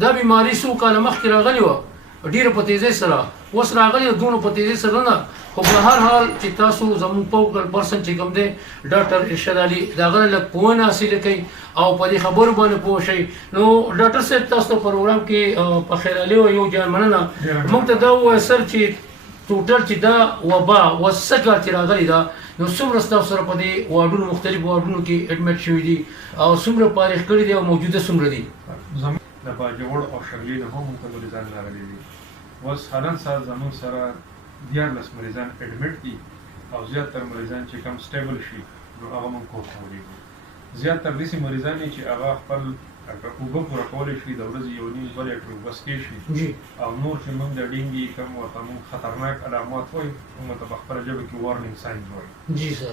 دا بیماری څو کاله مخکې راغلې وه ډېره په تیزۍ سره، اوس راغلې دونه په تیزۍ سره نه، خو په هر حال چې تاسو زموږ فوکل پرسن چې کوم دی ډاکټر ارشاد علي د هغه نه لږ پوهنه حاصله کوي او په دې خبرو باندې پوه شئ. نو ډاکټر صاحب تاسو ته پروګرام کې په خیر علي او یو جان مننه. موږ ته دا ووایه سر چې ټوټل چې دا وبا وسه کال چې راغلې ده نو څومره ستاسو سره په دې واډونو مختلفو واډونو کې اډمټ شوي دي او څومره فارغ کړي دي او موجوده څومره دي؟ زموږ د باجوړ او شغلې نه هم موږ مریضان راغلي دي. اوس حالن سره زموږ سره 14 مریضان اډمټ دي او زیاتره مریضان چې کم سټیبل شي نو هغه موږ کور ته ولیږو. زیاتره داسې مریضان دي چې هغه خپل اوبه پوره کولی شي د ورځې 1.5 لیټر اوبه څښی شي او نور چې موږ د ډینګي کوم ورته موږ خطرناک علامات وایو موږ ته په خپله ژبه کې وارنینګ ساینز وایو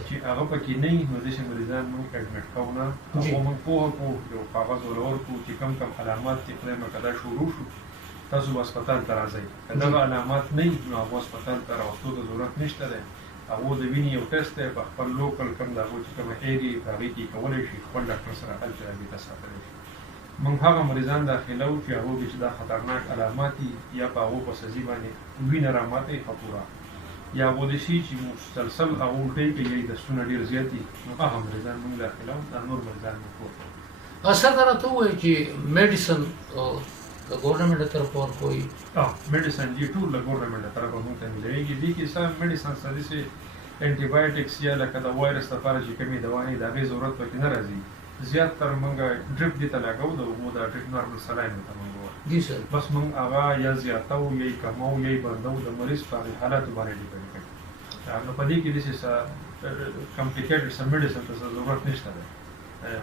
چې هغه پکې نه وي نو داسې مریضان موږ اډمټ کوو نه. هغو موږ پوهه کړو یو کاغذ ور ورکړو چې کم کم علامات چې خدای مکړه دا شروع شو تاسو به هسپتال ته راځئ. که دغه علامات نه وي نو هغو هسپتال ته راوستو ته ضرورت نشته دی. هغو د وینې یو ټسټ دی په خپل لوکل کوم د هغو چې کومه ایریا په هغې کې کولی شي خپل ډاکټر سره هلته هغې ته ساتلی شي. موږ هغه مریضان داخلو چې هغو کې چې دا خطرناک علامات دي یا په هغو په سزي باندې وینه راماتې خطوره یا هغو داسې چې مسلسل هغو الټۍ کوي یا دستونه ډېر زیات دي نو هغه مریضان موږ داخلو. دا نور مریضان موږ کور ته سر دا راته ووایي چې میډیسن د ګورنمنټ له طرفه ورکوي؟ میډیسن دي ټول له ګورنمنټ له طرفه موږ ته ملېږي. دې کې څه میډیسن څه داسې انټي بایوټکس یا لکه د وایرس لپاره چې کومې دوانې د هغې ضرورت پکې نه راځي. زیاتره موږ ډریپ دې ته لګوو د اوبو د ډریپ نارمل سلاین ورته موږ وایو. بس موږ هغه یا زیاتو یا یې کمو یا یې بندو د مریض په هغې حالاتو باندې ډیپینډ کوي. نو په دې کې داسې څه کمپلیکیټډ څه میډیسن ته څه ضرورت نشته دی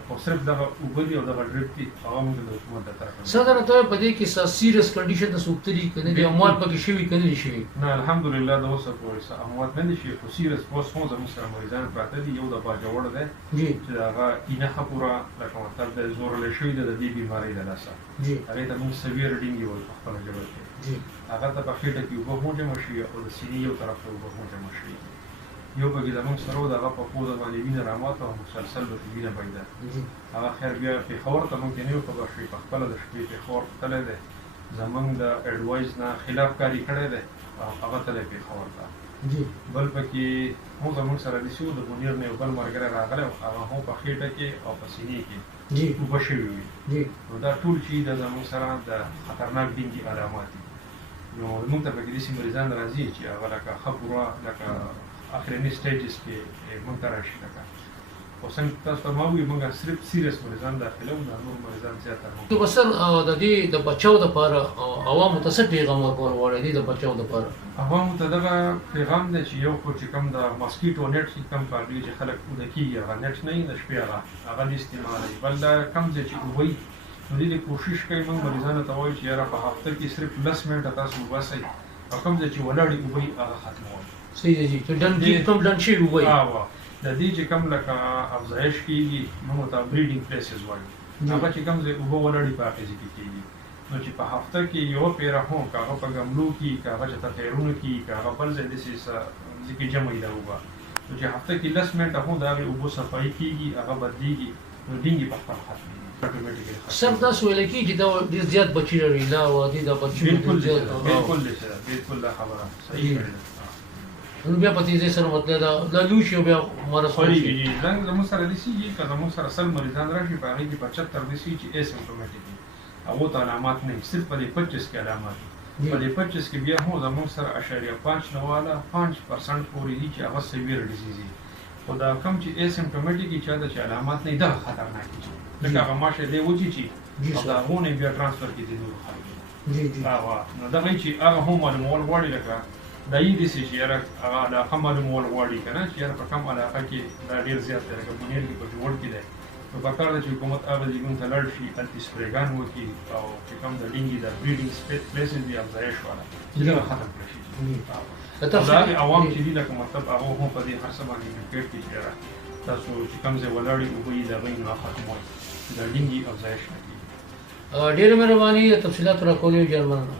خو صرف دغه اوبه دي او دغه ډریپ دي هغه موږ د حکومت د طرفه. سر دا راته وایه په دې کې څه سیریس کنډیشن ته څوک تلي که نه دي اموات پکې شوي که نه دي شوي؟ نه الحمدلله د اوسه پورې څه اموات نه دي شوي خو سیریس اوس هم زموږ سره مریضان پراته دي. یو د باجوړ دی چې د هغه اینخه پوره لکه مطلب دی زورلی شوي ده د دې بیمارۍ د لاسه هغې ته موږ سویر ډینګي وایو په خپله ژبه کې. هغه ته په خېټه کې اوبه هم جمع شي او د سینې یو طرف ته اوبه هم جمع شي. یو پکې زموږ سره و د هغه په پوزه باندې وینه راماته او مسلسل به وینه بهېده. هغه خیر بیا پېښور ته موږ نه یو خبر شوي په خپله د شپې پېښور تللی دی زموږ د اډوایز نه خلاف کاري کړی دی او هغه تللی پېښور ته. بل پکې هم زموږ سره داسې و د منیر نه یو بل ملګری راغلی و هغه هم په خېټه کې او په سینې کې اوبه شوي وي. نو دا ټول چې د زموږ سره د خطرناک ډینګي علامات دي. نو موږ ته پکې داسې مریضان راځي چې هغه لکه ښه پوره لکه اخرني سټیجز کې موږ ته راشي. لکه خو څنګه تاسو فرماوي موږ صرف سیریس مریضان داخلو دا نور مریضان زیاتره هم. که به سر د دې د بچاو دپاره عوامو ته څه پیغام ورکول غواړئ دې د بچاو دپاره؟ عوامو ته دغه پیغام دی چې یو خو چې کوم د ماسکیټو نیټ کوم په هغې چې خلک اوده کېږي هغه نیټ نه وي د شپې هغه دې استعمالوي. بل دا کم ځای چې اوبه وي نو دې کوشش کوي موږ مریضانو ته وایو چې یاره په هفته کې صرف 10 منټه تاسو وباسئ او کوم ځای چې ولاړې اوبه وي هغه ختموئ. صحیح دی چې کوم ډن شوي اوبه وي د دې چې کوم لکه افزایش کېږي موږ ورته بریډینګ پلیسز وایو. هغه چې کوم ځای اوبه ولاړې په هغې ځای کې کېږي نو چې په هفته کې یوه پیره هم که هغه په ګملو کې که هغه چې تطیرونو کې که هغه بل ځای داسې ځای کې جمع وي دا اوبه نو چې هفته کې 10 منټه هم د هغې اوبو صفایي کېږي هغه بدلېږي نو ډینګي په خپل ختمېږي. سر داسې ویلی کېږي چې دا ډېر زیات بچي لري لا وادي دا بچي بلکل دی بلکل دا خبره صحیح کړې ده. نو بیا په تیزۍ سره مطلب دا لوشي او بیا مرض خورېږي. زموږ سره داسې دي که زموږ سره 100 مریضان راشي په هغې کې 75 داسې چې اسیمپټومیټک دي هغو ته علامات نه وي صرف په دې 25 کې علامات دي. په دې 25 کې بیا هم زموږ سره 0.5 نه والا 5% پورې دي چې هغه سیویر ډیزیز دي. خو دا کم چې اسیمپټومیټک دي چاته چې علامات نه وي دغه خطرناک دي لکه هغه ماشه دی وچیچي او د هغو نه بیا ټرانسفر کېږي نورو خلکو نو دغه چې هغه هم معلومول غواړي لکه دا یې داسې چې یاره هغه علاقه معلومول غواړي که نه چې یاره په کم علاقه کې دا ډېر زیات دی لکه منیر کې په جوړ کې دی نو پکار ده چې حکومت هغه ځایونو ته لاړ شي هلته سپریګان وکړي او چې کوم د ډینګي د بریډینګ پلیسز دي افزایش والا چې دغه ختم کړی شي. دا هغې عوام چې دي لکه مطلب هغه هم په دې هر څه باندې انډیکیټ کړي چې یاره تاسو چې کوم ځای ولاړې اوبه یې د هغوی نه ختموئ د ډینګي افزایش نه کېږي. ډېره مهرباني د تفصیلاتو راکولو جان مننه.